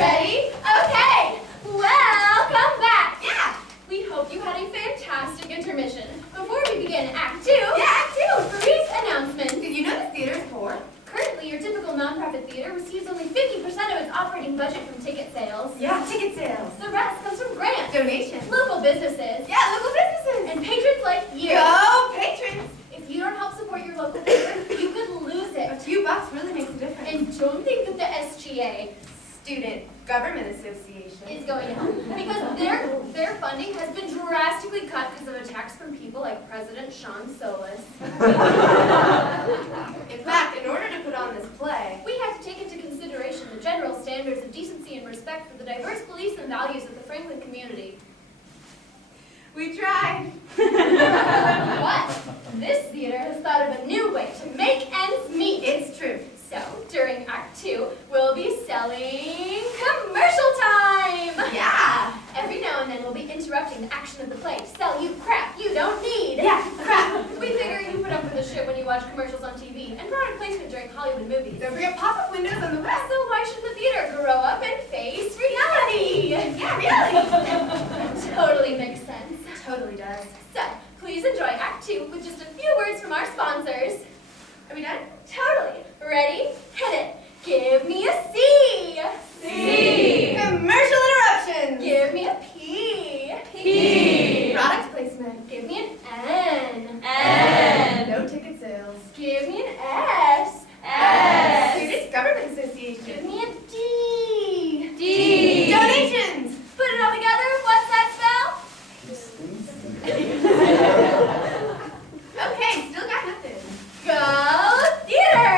Ready? Okay. Welcome back. Yeah. We hope you had a fantastic intermission. Before we begin Act 2. Yeah, Act 2. Brief announcements. Did you know this theater is poor? Currently, your typical nonprofit theater receives only 50% of its operating budget from ticket sales. Yeah, ticket sales. The rest comes from grants, donations, local businesses. Yeah, local businesses. And patrons like you. Go patrons. If you don't help support your local theater, you could lose it. A few bucks really makes a difference. And don't think that the SGA, Student Government Association, is going to help, because their funding has been drastically cut because of attacks from people like President Sean Solis. In fact, in order to put on this play, we have to take into consideration the general standards of decency and respect for the diverse beliefs and values of the Franklin community. We tried. But this theater has thought of a new way to make ends meet. It's true. So, during Act 2, we'll be selling commercial time! Yeah! Every now and then we'll be interrupting the action of the play to sell you crap you don't need! Yeah, crap! We figure you put up with the shit when you watch commercials on TV and product placement during Hollywood movies. Don't forget pop-up windows on the west. So why should the theater grow up and face reality? Yeah, really! Totally makes sense. Totally does. So, please enjoy Act 2 with just a few words from our sponsors. Are we done? Totally. Ready? Hit it. Give me a C. C. Commercial interruption. Give me a P. P. Product placement. Give me an N. N. No ticket sales. Give me an S. S. Student Government Association. Give me a D. D. Donations. Put it all together. What's that spell? Okay, still got nothing. Go theater!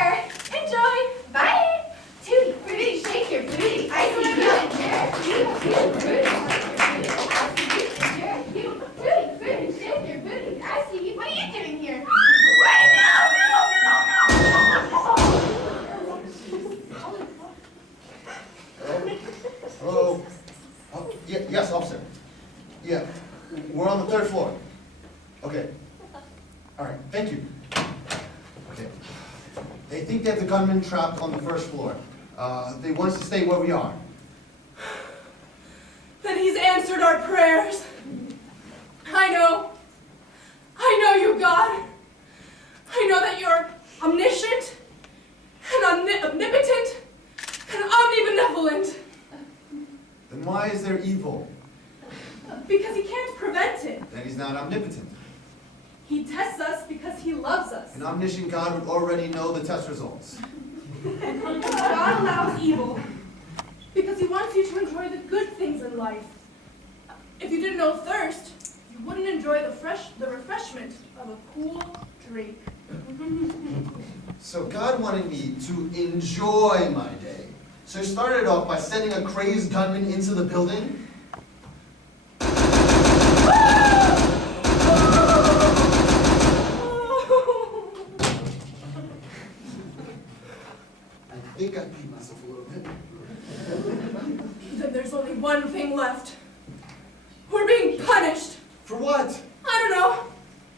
Enjoy! Bye! Tootie, fruity, shake your booty. I see you in there. You, fruity. Fruity, fruity, shake your booty. I see you. What are you doing here? Wait, no! Hello? Oh, yes, officer. Yeah, we're on the 3rd floor. Okay. All right, thank you. Okay. They think they have the gunman trapped on the 1st floor. They want us to stay where we are. Then he's answered our prayers. I know you, God. I know that you're omniscient, and omnipotent, and omnibenevolent. Then why is there evil? Because he can't prevent it. Then he's not omnipotent. He tests us because he loves us. An omniscient God would already know the test results. God allows evil because he wants you to enjoy the good things in life. If you didn't know thirst, you wouldn't enjoy the refreshment of a cool drink. So God wanted me to enjoy my day. So he started off by sending a crazed gunman into the building. I think I beat myself a little bit. Then there's only one thing left. We're being punished. For what? I don't know.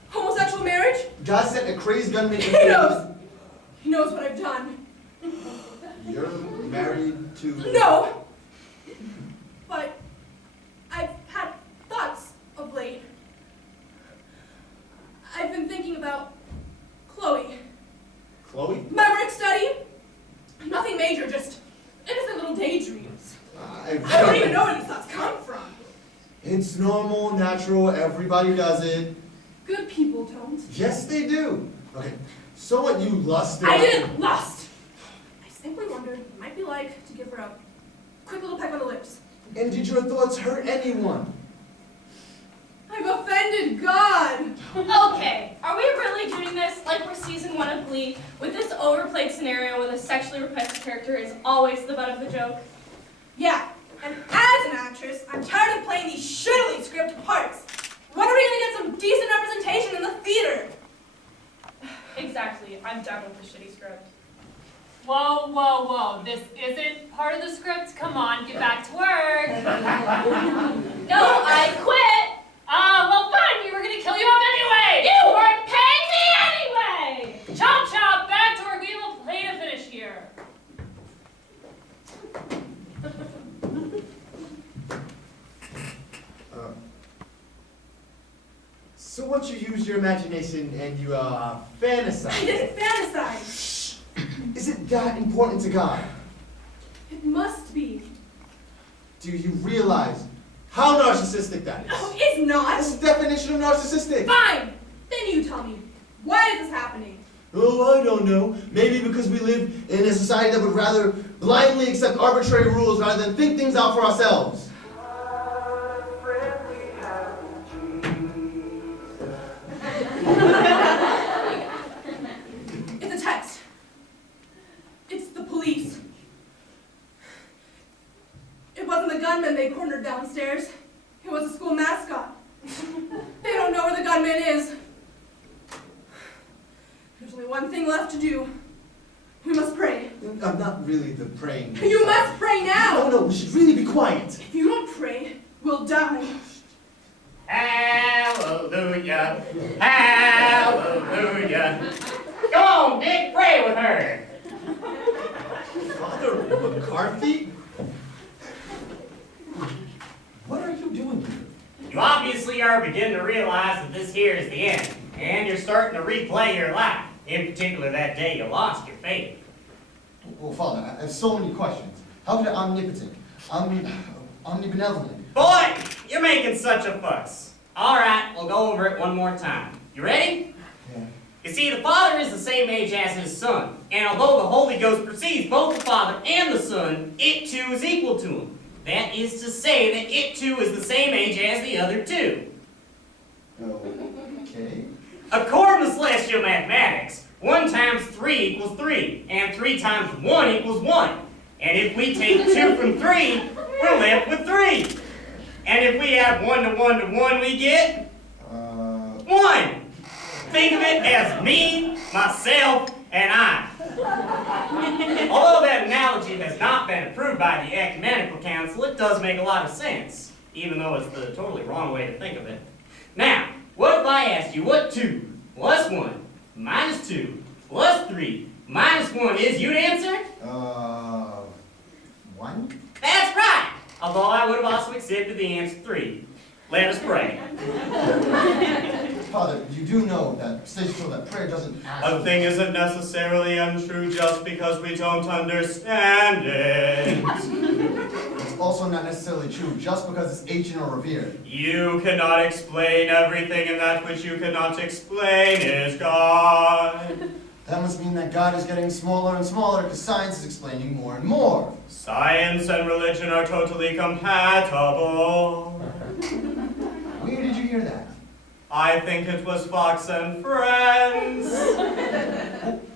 Homosexual marriage? God sent a crazed gunman into He knows. He knows what I've done. You're married to... No! But I've had thoughts of late. I've been thinking about Chloe. Chloe? Maverick study? Nothing major, just innocent little daydreams. I don't even know where these thoughts come from. It's normal, natural, everybody does it. Good people don't. Yes, they do. Okay, so what, you lusted? I didn't lust! I simply wondered what it might be like to give her a quick little peck on the lips. And did your thoughts hurt anyone? I've offended God! Okay, are we really doing this like we're season 1 of Glee, with this overplayed scenario where the sexually repressed character is always the butt of the joke? Yeah, and as an actress, I'm tired of playing these shittily scripted parts. When are we gonna get some decent representation in the theater? Exactly, I'm done with the shitty script. Whoa, whoa, whoa. This isn't part of the script. Come on, get back to work. No, I quit! Well, fine. We were going to kill you off anyway. You weren't paying me anyway! Chop, chop. Back to work. We have a play to finish here. use your imagination and you fantasize. I didn't fantasize. Is it that important to God? It must be. Do you realize how narcissistic that is? No, it's not. That's the definition of narcissistic. Fine. Then you tell me. Why is this happening? Oh, I don't know. Maybe because we live in a society that would rather blindly accept arbitrary rules rather than think things out for ourselves. It's a text. It's the police. It wasn't the gunman they cornered downstairs. It was a school mascot. They don't know where the gunman is. There's only one thing left to do. We must pray. I'm not really the praying. You must pray now! No, we should really be quiet. If you don't pray, we'll die. Hallelujah, hallelujah. Go on, Dick, pray with her. Father McCarthy? What are you doing here? You obviously are beginning to realize that this here is the end, and you're starting to replay your life. In particular, that day you lost your faith. Well, Father, I have so many questions. How could omnipotent, omnibenevolent? Boy, you're making such a fuss. All right, we'll go over it one more time. You ready? Yeah. You see, the Father is the same age as his Son, and although the Holy Ghost precedes both the Father and the Son, it too is equal to him. That is to say that it too is the same age as the other two. Okay. According to celestial mathematics, 1 times 3 equals 3, and 3 times 1 equals 1. And if we take 2 from 3, we're left with 3. And if we add 1 to 1 to 1, we get 1. Think of it as me, myself, and I. Although that analogy has not been approved by the Ecumenical Council, it does make a lot of sense, even though it's the totally wrong way to think of it. Now, what if I asked you what 2 plus 1 minus 2 plus 3 minus 1 is? You'd answer? 1? That's right! Although I would have also accepted the answer 3. Let us pray. Father, you do know that states show that prayer doesn't A actually... thing isn't necessarily untrue just because we don't understand it. It's also not necessarily true just because it's ancient or revered. You cannot explain everything, and that which you cannot explain is God. That must mean that God is getting smaller and smaller because science is explaining more and more. Science and religion are totally compatible. Where did you hear that? I think it was Fox and Friends.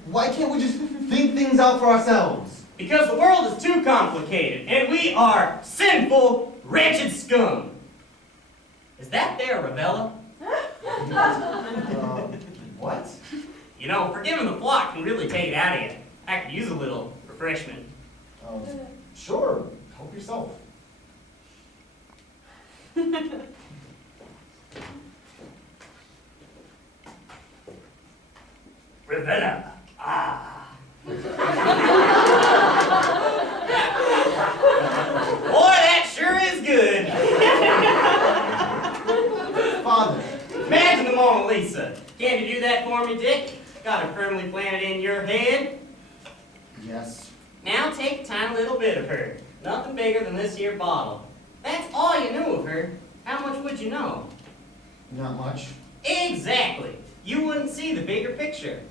Why can't we just think things out for ourselves? Because the world is too complicated, and we are sinful, wretched scum. Is that there, Ravella? What? You know, forgiving the flock can really take it out of you. I could use a little refreshment. Sure. Help yourself. Ravenna. Ah. Boy, that sure is good. Father. Imagine the Mona Lisa. Can you do that for me, Dick? Got her firmly planted in your head. Yes. Now take a tiny little bit of her. Nothing bigger than this here bottle. That's all you knew of her. How much would you know? Not much. Exactly. You wouldn't see the bigger picture.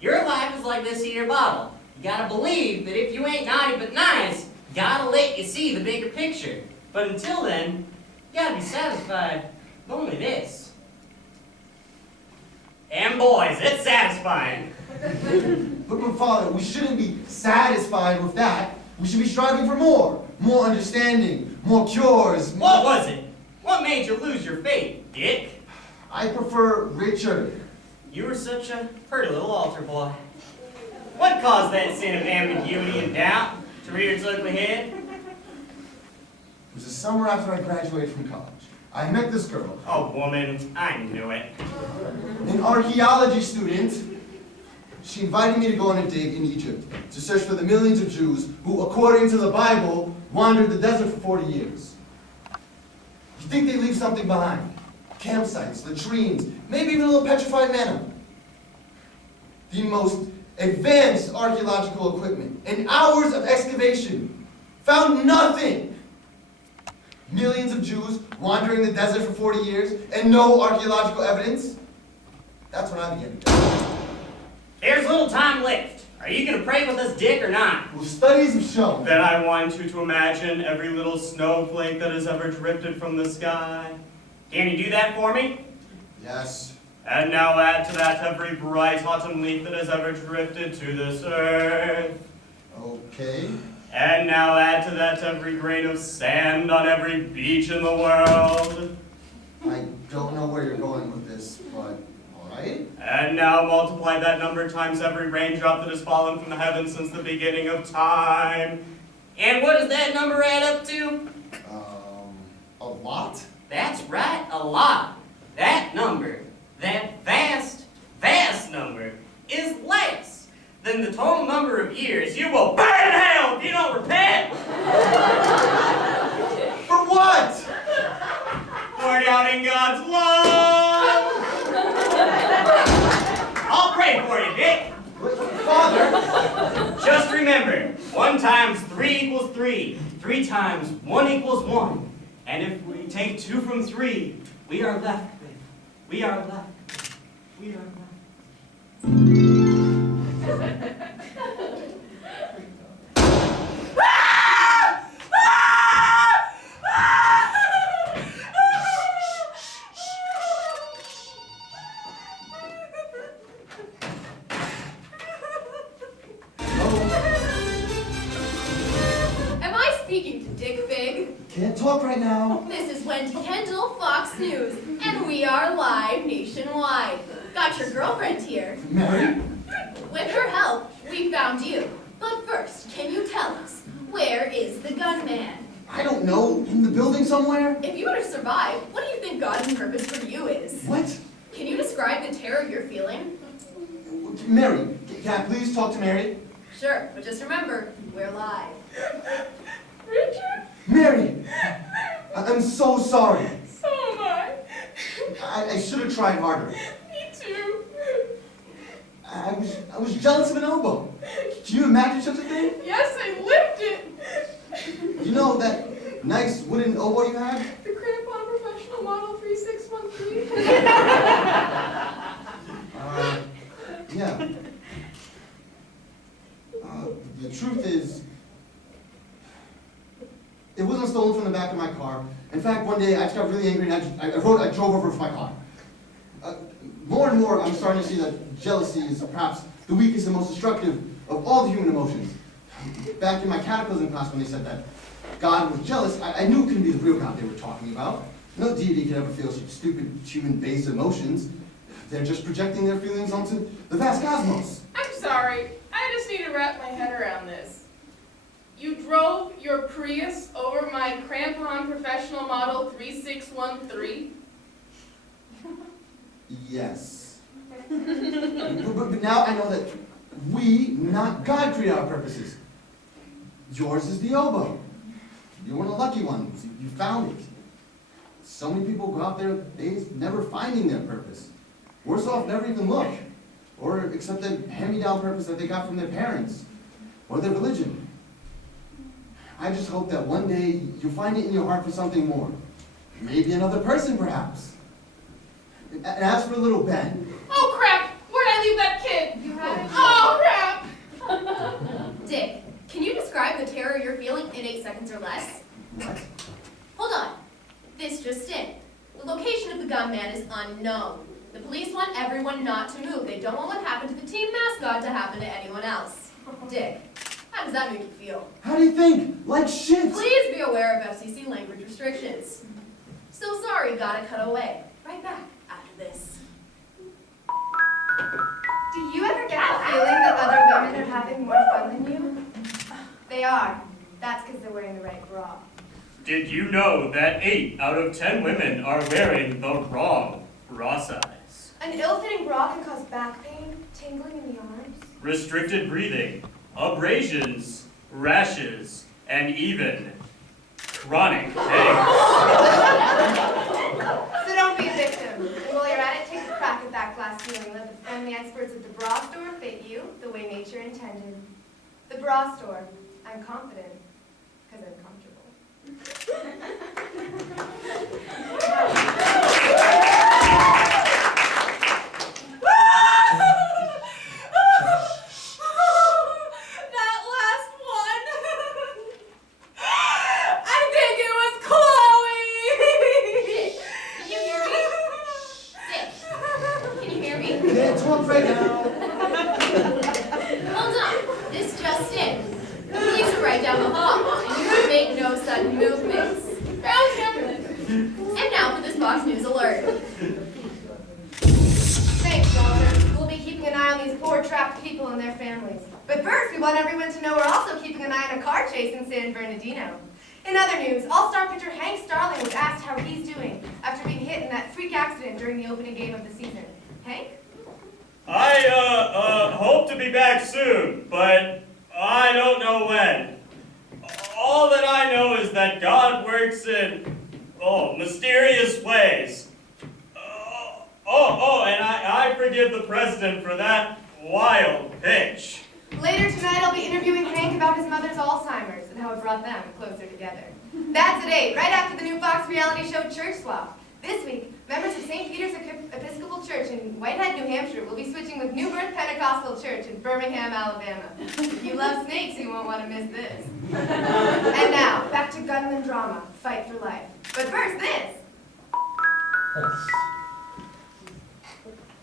Your life is like this here bottle. You gotta believe that if you ain't naughty but nice, gotta let you see the bigger picture. But until then, you gotta be satisfied with only this. And boys, it's satisfying. But Father, we shouldn't be satisfied with that. We should be striving for more. More understanding, more cures. What was it? What made you lose your faith, Dick? I prefer Richard. You were such a pretty little altar boy. What caused that sin of ambiguity and doubt to rear its ugly head? It was the summer after I graduated from college. I met this girl, Oh, woman, I knew it. an archaeology student. She invited me to go on a dig in Egypt to search for the millions of Jews who, according to the Bible, wandered the desert for 40 years. You think they leave something behind? campsites, latrines, maybe even a little petrified manor. The most advanced archaeological equipment and hours of excavation found nothing. Millions of Jews wandering the desert for 40 years and no archaeological evidence. That's when I began to doubt. There's little time left. Are you going to pray with us, Dick, or not? Well, studies have shown Then I want you to imagine every little snowflake that has ever drifted from the sky. Can you do that for me? Yes. And now add to that every bright autumn leaf that has ever drifted to this earth. Okay. And now add to that every grain of sand on every beach in the world. I don't know where you're going with this, but all right. And now multiply that number times every raindrop that has fallen from the heavens since the beginning of time. And what does that number add up to? A lot? That's right, a lot. That number, that vast, vast number, is less than the total number of years you will burn in hell if you don't repent. For what? For doubting God's love. I'll pray for you, Dick. Father? Just remember, 1 times 3 equals 3. 3 times 1 equals 1. And if we take 2 from 3, we are left with. We are left. We are left. Am I speaking to Dick Fig? Can't talk right now. This is Wendy Kendall, Fox News, and we are live nationwide. Got your girlfriend here. Mary? With her help, we found you. But first, can you tell us, where is the gunman? I don't know. In the building somewhere? If you were to survive, what do you think God's purpose for you is? What? Can you describe the terror you're feeling? Mary, can I please talk to Mary? Sure, but just remember, we're live. Richard, Mary! I'm so sorry. so am I. I should have tried harder. Me too. I was jealous of an oboe. Can you imagine such a thing? Yes, I lived it. You know that nice wooden oboe you had? The Crampon Professional Model 3613. Yeah. The truth is, it wasn't stolen from the back of my car. In fact, one day I just got really angry and I drove over with my car. More and more, I'm starting to see that jealousy is perhaps the weakest and most destructive of all the human emotions. Back in my catechism class, when they said that God was jealous, I knew it couldn't be the real God they were talking about. No deity could ever feel such stupid, human-based emotions. They're just projecting their feelings onto the vast cosmos. I'm sorry. I just need to wrap my head around this. You drove your Prius over my Crampon Professional Model 3613? Yes. But now I know that we, not God, create our purposes. Yours is the oboe. You're one of the lucky ones. You found it. So many people go out their days never finding their purpose. Worse off, never even look. Or accept the hand-me-down purpose that they got from their parents. Or their religion. I just hope that one day you'll find it in your heart for something more. Maybe another person, perhaps. And as for little Ben... Oh crap! Where'd I leave that kid? You have it. Oh crap! Dick, can you describe the terror you're feeling in 8 seconds or less? What? Hold on. This just in. The location of the gunman is unknown. The police want everyone not to move. They don't want what happened to the team mascot to happen to anyone else. Dick, how does that make you feel? How do you think? Like shit! Please be aware of FCC language restrictions. So sorry, gotta cut away. Right back after this. Do you ever get the feeling that other women are having more fun than you? They are. That's because they're wearing the right bra. Did you know that 8 out of 10 women are wearing the wrong bra size? An ill-fitting bra can cause back pain, tingling in the arms. Restricted breathing, abrasions, rashes, and even chronic headaches. So don't be a victim. feeling that the friendly experts at the bra store fit you the way nature intended. The bra store, I'm confident, because I'm comfortable. That last one. I think it was Chloe. Can you hear me? Dick, can you hear me? Yeah, talk right now. Hold on, this just in. The police are right down the hall, and you should make no sudden movements. Round number. And now for this Fox News alert. Thanks, Walter. We'll be keeping an eye on these poor trapped people and their families. But first, we want everyone to know we're also keeping an eye on a car chase in San Bernardino. In other news, All-Star pitcher Hank Starling was asked how he's doing after being hit in that freak accident during the opening game of the season. Hank? I hope to be back soon, but I don't know when. All that I know is that God works in, mysterious ways. And I forgive the president for that wild pitch. Later tonight, I'll be interviewing Hank about his mother's Alzheimer's and how it brought them closer together. That's at 8, right after the new Fox reality show Church Swap. This week, members of St. Peter's Episcopal Church in Whitehead, New Hampshire will be switching with New Birth Pentecostal Church in Birmingham, Alabama. If you love snakes, you won't want to miss this. And now, back to gunman drama, Fight for Life. But first, this.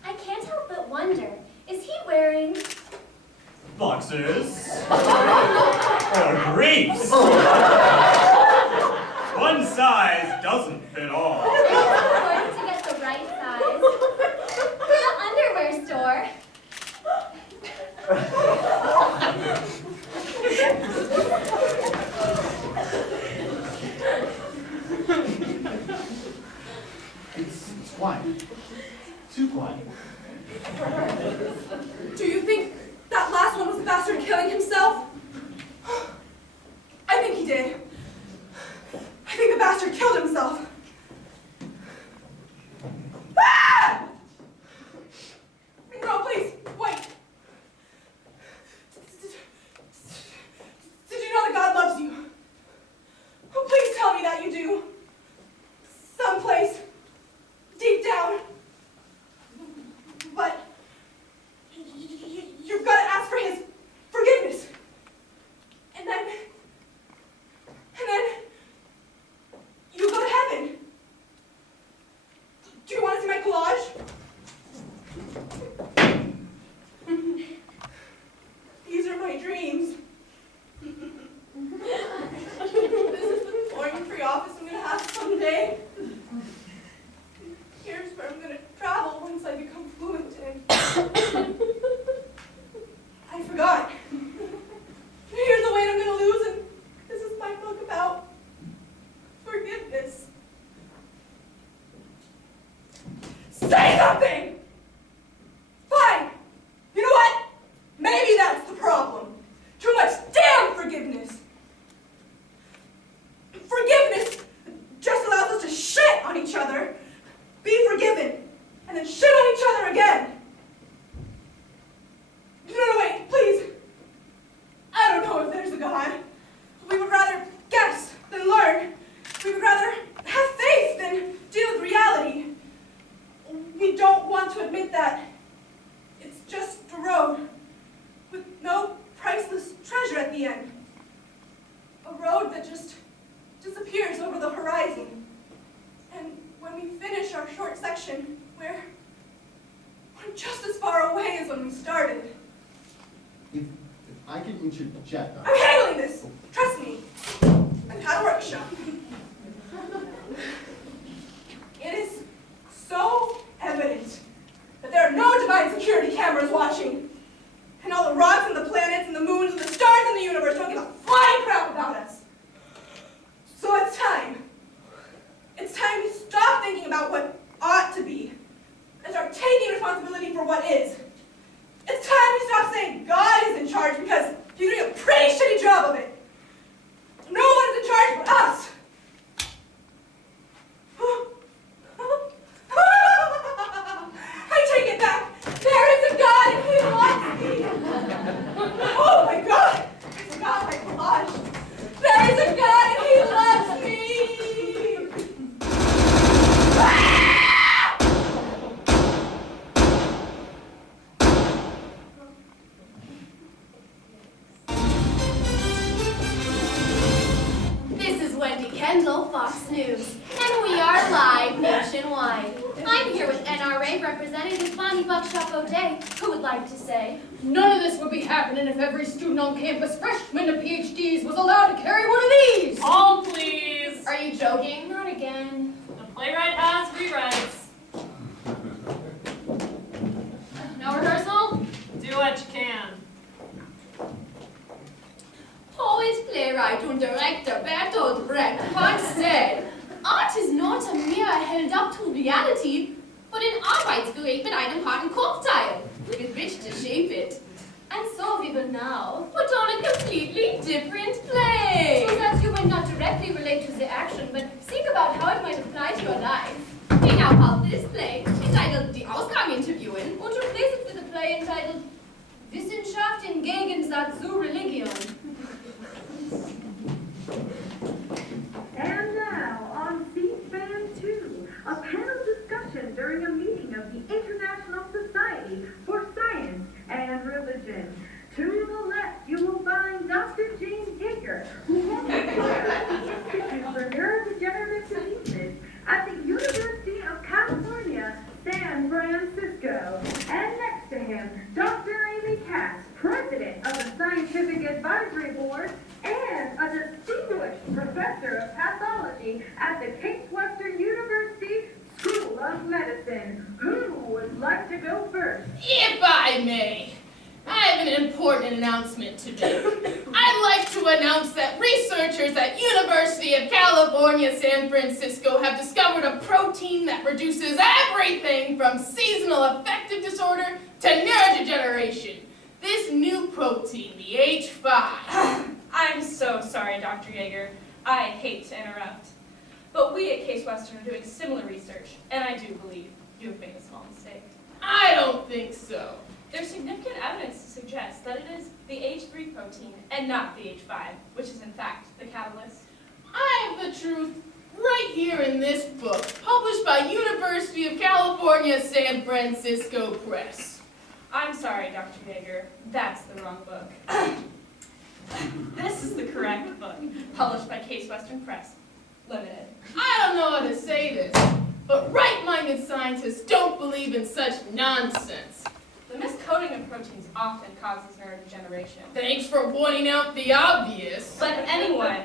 I can't help but wonder, is he wearing... Boxers. Or briefs. One size doesn't fit all. It's important to get the right size. The underwear store. It's quiet. Too quiet. Do you think that last one was the bastard killing himself? I think he did. I think the bastard killed himself. Ah! No, please, wait. Did you know that God loves you? Oh, please tell me that you do. Someplace, deep down. But you've got to ask for his forgiveness. And then you go to heaven. Do you want to see my collage? These are my dreams. This is the boring-free office I'm going to have someday. Here's where I'm going to travel once I become fluent in. I forgot. Here's the weight I'm going to lose, and this is my book about forgiveness. Say something! Fine. You know what? Maybe that's the problem. Too much damn forgiveness. Forgiveness just allows us to shit on each other, be forgiven, and then shit on each other again. No, wait, please. I don't know if there's a God. We would rather guess than learn. We would rather have faith than deal with reality. We don't want to admit that. It's just a road with no priceless treasure at the end. A road that just disappears over the horizon. And when we finish our short section, we're just as far away as when we started. If I could interject, I'm handling this! Trust me. I've had a workshop. It is so evident that there are no divine security cameras watching. And all the rocks and the planets and the moons and the stars in the universe don't give a flying crap about us. So it's time. It's time to stop thinking about what ought to be and start taking responsibility for what is. It's time we stop saying God is in charge because he's doing a pretty shitty job of it. No one is in charge but us. I take it back. O'Day, who would like to say? None of this would be happening if every student on campus, freshmen to PhDs, was allowed to carry one of these! All please! Are you joking? Not again. The playwright has rewrites. No rehearsal? Do what you can. Poet, playwright, and director Bertolt Brecht once said, "Art is not a mere held up to reality, but an arbeitsgerät mit einem harten Kopfteil, with which to shape it." And so we will now, But on a completely different play. so that you might not directly relate to the action, but think about how it might apply to your life. We now halt this play, entitled Die Ausgang interviewen, Und replace it with a play entitled Wissenschaft im Gegensatz zu Religion. And now, on Thespian 2, a panel discussion during a meeting of the International Society for Science and Religion. To the left, you will find Dr. James Hager, who holds the chair at the Institute for Neurodegenerative Diseases at the University of California, San Francisco. And next to him, Dr. Amy Katz, President of the Scientific Advisory Board and a distinguished professor of pathology at the Case Western University School of Medicine. Who would like to go first? If I may, I have an important announcement to make. I'd like to announce that researchers at University of California, San Francisco have discovered a protein that reduces everything from seasonal affective disorder to neurodegeneration. This new protein, the H5. I'm so sorry, Dr. Yeager. I hate to interrupt. But we at Case Western are doing similar research, and I do believe you have made a small mistake. I don't think so. There's significant evidence to suggest that it is the H3 protein and not the H5, which is in fact the catalyst. I have the truth right here in this book, published by University of California, San Francisco Press. I'm sorry, Dr. Yeager. That's the wrong book. This is the correct book, published by Case Western Press, Limited. I don't know how to say this, but right-minded scientists don't believe in such nonsense. The miscoding of proteins often causes neurodegeneration. Thanks for pointing out the obvious. But anyone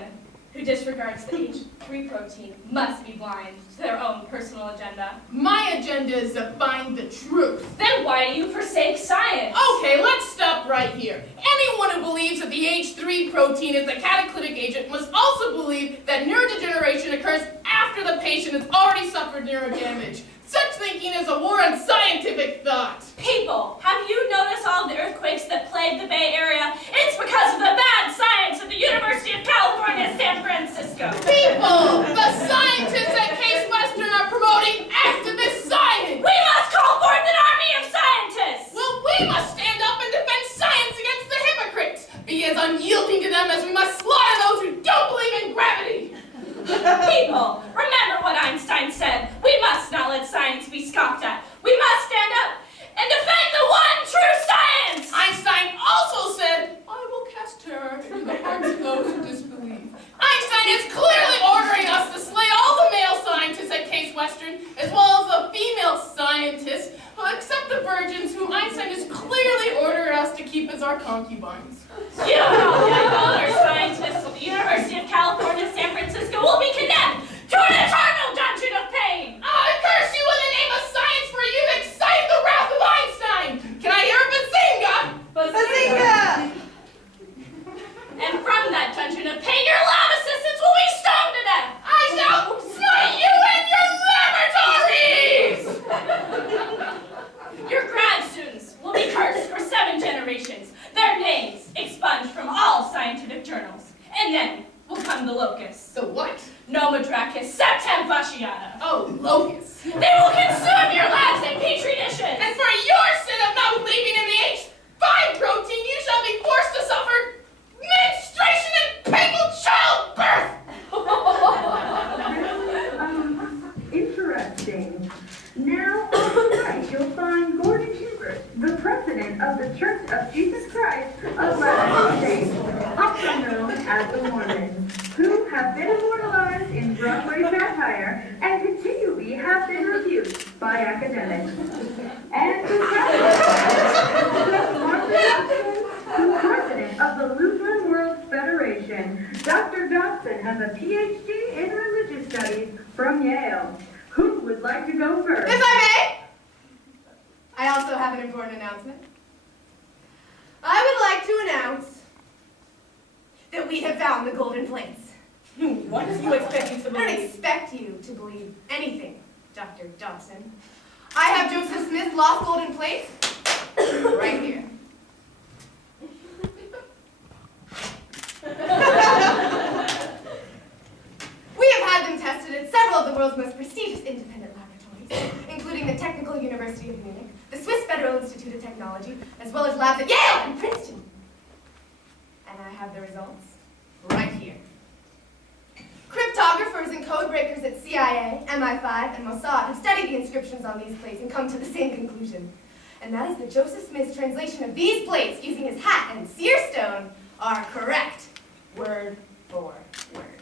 who disregards the H3 protein must be blind to their own personal agenda. My agenda is to find the truth. Then why do you forsake science? Okay, let's stop right here. Anyone who believes that the H3 protein is the catalytic agent must also believe that neurodegeneration occurs after the patient has already suffered neurodamage. Such thinking is a war on scientific thought. People, have you noticed all the earthquakes that plague the Bay Area? It's because of the bad science at the University of California, San Francisco. People, the scientists at Case Western are promoting activist science. We must call forth an army of scientists. Well, we must stand up and defend science against the hypocrites. Be as unyielding to them as we must slaughter those who don't believe in gravity. People, remember what Einstein said. We must not let science be scoffed at. We must stand up and defend the one true science. Einstein also said, "I will cast terror into the hearts of those who disbelieve." Einstein is clearly ordering us to slay all the male scientists at Case Western, as well as the female scientists, except the virgins, who Einstein has clearly ordered us to keep as our concubines. You don't know that other scientists of the University of California, San Francisco will be condemned to an eternal dungeon of pain. I curse you in the name of science, for you've excited the wrath of Einstein! Can I hear a bazinga? Bazinga! And from that dungeon of pain, your lab assistants will be stoned to death. I shall slay you in your laboratories! Your grad students will be cursed for 7 generations, their names expunged from all scientific journals. And then will come the locusts. The what? Nomadrakis septem fasciata. Oh, locusts. They will consume your labs in petri dishes. And for your sin of not believing in the H5 protein, you shall be forced to suffer menstruation and painful childbirth! Interesting. Now, on the right, you'll find Gordon Hubert, the president of the Church of Jesus Christ of Latter-day Saints, also known as the Mormons, who have been immortalized in Broadway satire and continue movie have been reviewed by academics. And to the president of the Lutheran World Federation, Dr. Dobson has a PhD in religious studies from Yale. Who would like to go first? If I may, I also have an important announcement. I would like to announce that we have found the golden plates. What do you expect me to I don't believe? expect you to believe anything, Dr. Dobson. I have Joseph Smith's lost golden plates right here. We have had them tested at several of the world's most prestigious independent laboratories, including the Technical University of Munich, the Swiss Federal Institute of Technology, as well as labs at Yale and Princeton. And I have the results right here. Cryptographers and code breakers at CIA, MI5, and Mossad have studied the inscriptions on these plates and come to the same conclusion. And that is that Joseph Smith's translation of these plates using his hat and seer stone are correct, word for word.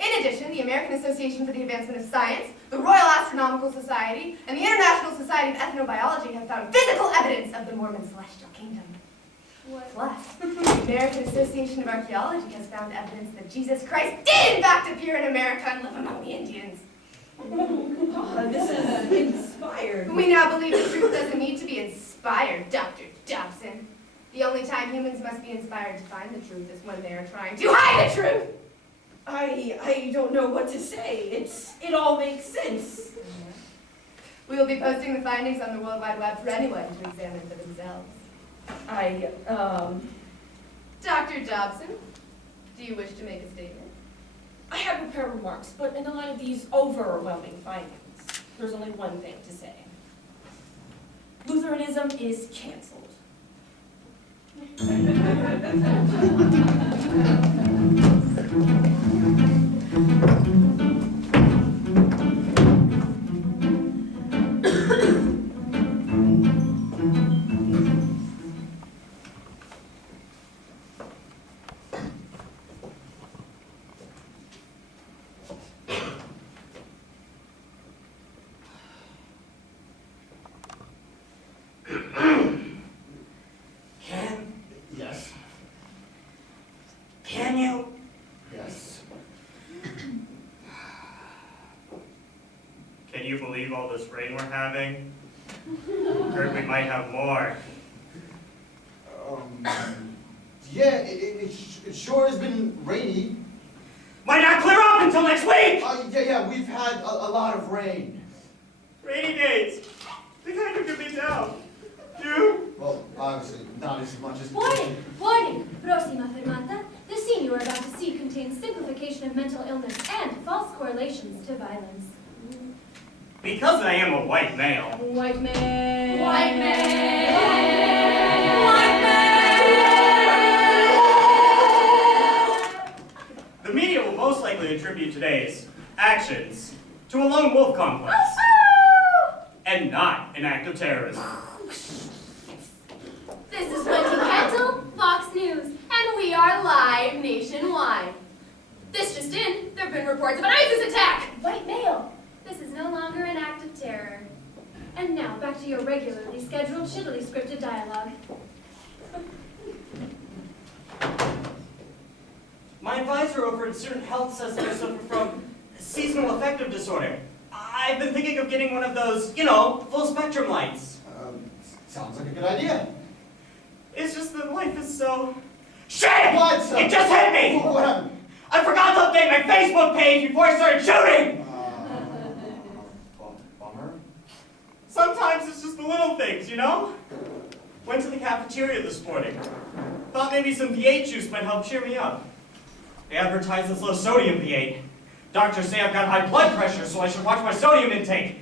In addition, the American Association for the Advancement of Science, the Royal Astronomical Society, and the International Society of Ethnobiology have found physical evidence of the Mormon celestial kingdom. Plus, the American Association of Archaeology has found evidence that Jesus Christ did in fact appear in America and live among the Indians. This is inspired. We now believe the truth doesn't need to be inspired, Dr. Dobson. The only time humans must be inspired to find the truth is when they are trying to hide the truth. I don't know what to say. It all makes sense. We will be posting the findings on the World Wide Web for anyone to examine for themselves. Dr. Dobson, do you wish to make a statement? I have prepared remarks, but in the light of these overwhelming findings, there's only one thing to say. Lutheranism is canceled. Yes. Can you? Yes. Can you believe all this rain we're having? Heard we might have more. Yeah, it sure has been rainy. Might not clear up until next week! Yeah, we've had a lot of rain. Rainy days. They kind of get me down. You? Well, obviously, not as much as... Warning! Warning! Prossima fermata. The scene you are about to see contains simplification of mental illness and false correlations to violence. Because I am a white male. White man! White man! White man! The media will most likely attribute today's actions to a lone wolf complex. And not an act of terrorism. This is Wendy Kendall, Fox News, and we are live nationwide. This just in, there have been reports of an ISIS attack! White male! This is no longer an act of terror. And now, back to your regularly scheduled, shittily scripted dialogue. My advisor over at Certain Health says that I suffer from seasonal affective disorder. I've been thinking of getting one of those, full spectrum lights. Sounds like a good idea. It's just that life is so... Shit! What? It just hit me! What happened? I forgot to update my Facebook page before I started shooting! Bummer. Sometimes it's just the little things, Went to the cafeteria this morning. Thought maybe some V8 juice might help cheer me up. They advertise this low sodium V8. Doctors say I've got high blood pressure, so I should watch my sodium intake.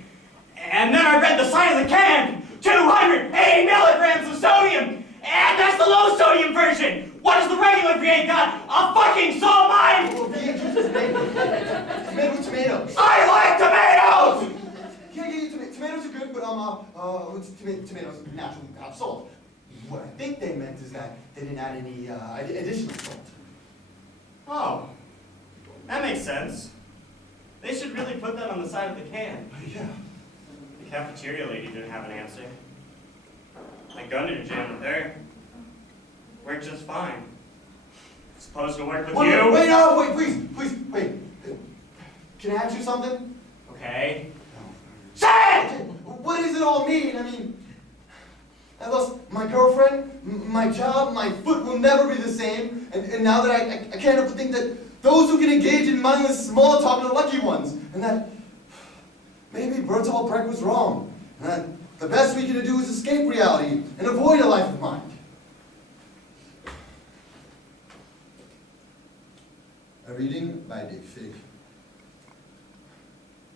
And then I read the sign of the can! 280 milligrams of sodium! And that's the low sodium version! What does the regular V8 got? A fucking salt mine! Well, V8 juice is made with tomatoes. I like tomatoes! Yeah, tomatoes are good, but tomatoes naturally have salt. What I think they meant is that they didn't add any additional salt. Oh, that makes sense. They should really put that on the side of the can. Yeah. The cafeteria lady didn't have an answer. My gunner gym, they're worked just fine. Supposed to work with you? Wait, no, wait, please, wait. Can I ask you something? Okay. Say it! What does it all mean? I mean, I lost my girlfriend, my job, my foot will never be the same, and now that I can't help but think that those who can engage in mindless small talk are the lucky ones, and that maybe Bertolt Brecht was wrong, and that the best we can do is escape reality and avoid a life of mind. A reading by Dick Fig.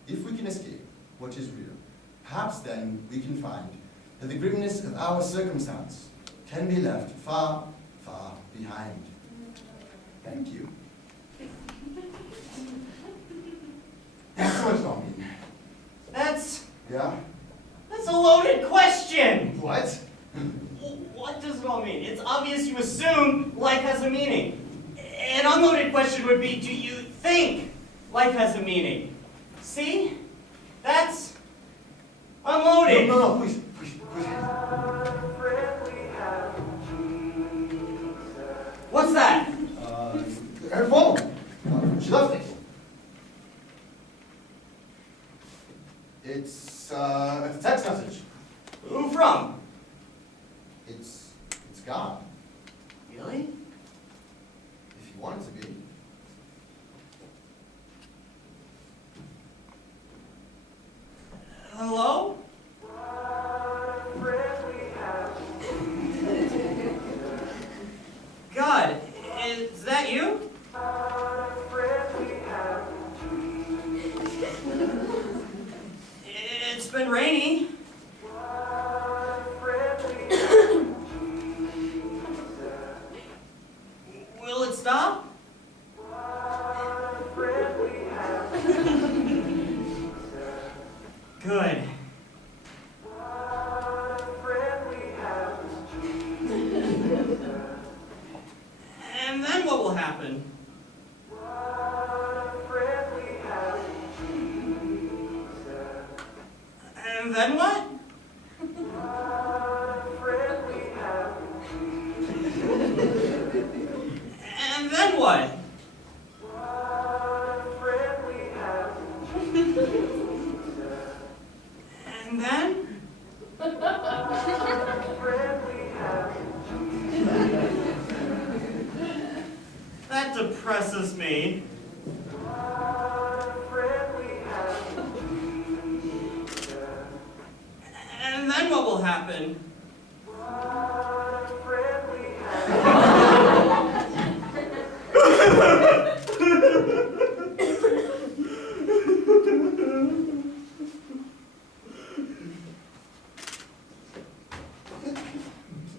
If we can escape what is real, perhaps then we can find that the grimness of our circumstance can be left far, far behind. Thank you. That's what it's all mean. That's Yeah? a loaded question. What? What does it all mean? It's obvious you assume life has a meaning. An unloaded question would be, do you think life has a meaning? See? That's unloaded. No, please. What's that? Her phone. She left it. It's a text message. Who from? It's God, Really? if you want it to be. Hello? God, is that you? It's been rainy. Will it stop? Good. And then what will happen? And then what? And then what? And then? That depresses me. And then what will happen?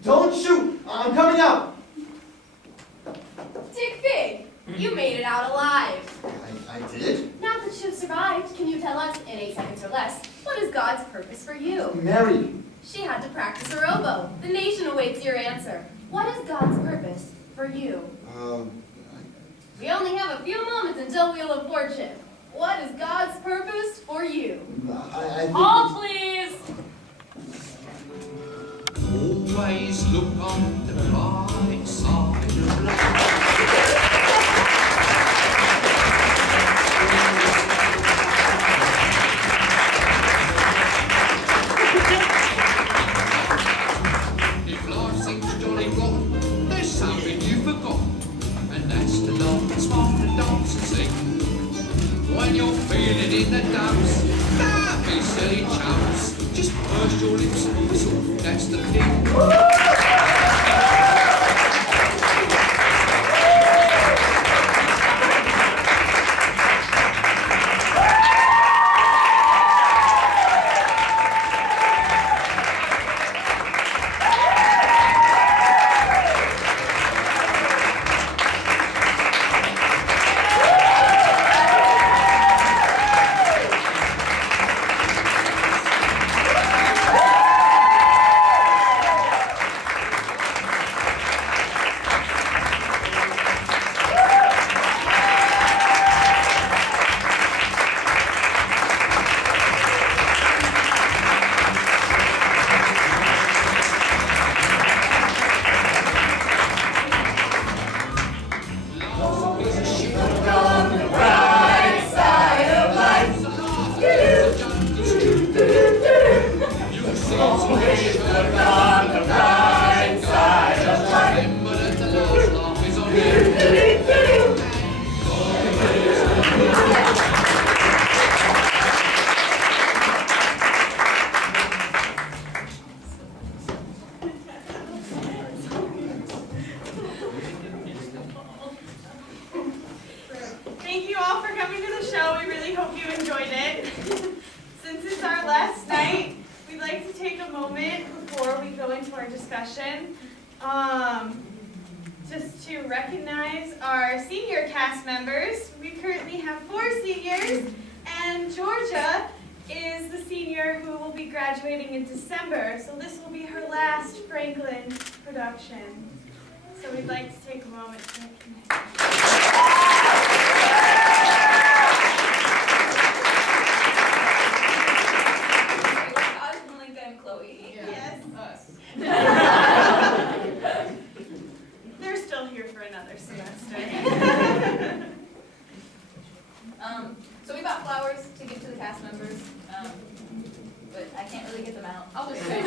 Don't shoot! I'm coming out! Dick Fig, you made it out alive. I did? Now that you've survived, can you tell us, in 8 seconds or less, what is God's purpose for you? Mary. She had to practice her oboe. The nation awaits your answer. What is God's purpose for you? We only have a few moments until Wheel of Fortune. What is God's purpose for you? I think All please. Always look on the bright side of life. If life seems jolly rotten, there's something you forgot, and that's to laugh and smile and dance and sing. When you're feeling in the dumps, don't be silly chumps. Just purse your lips and whistle, that's the thing. Just to recognize our senior cast members, we currently have 4 seniors, and Georgia is the senior who will be graduating in December, so this will be her last Franklin production. So we'd like to take a moment to recognize. They're still here for another semester. So we bought flowers to give to the cast members, but I can't really get them out. I'll just say.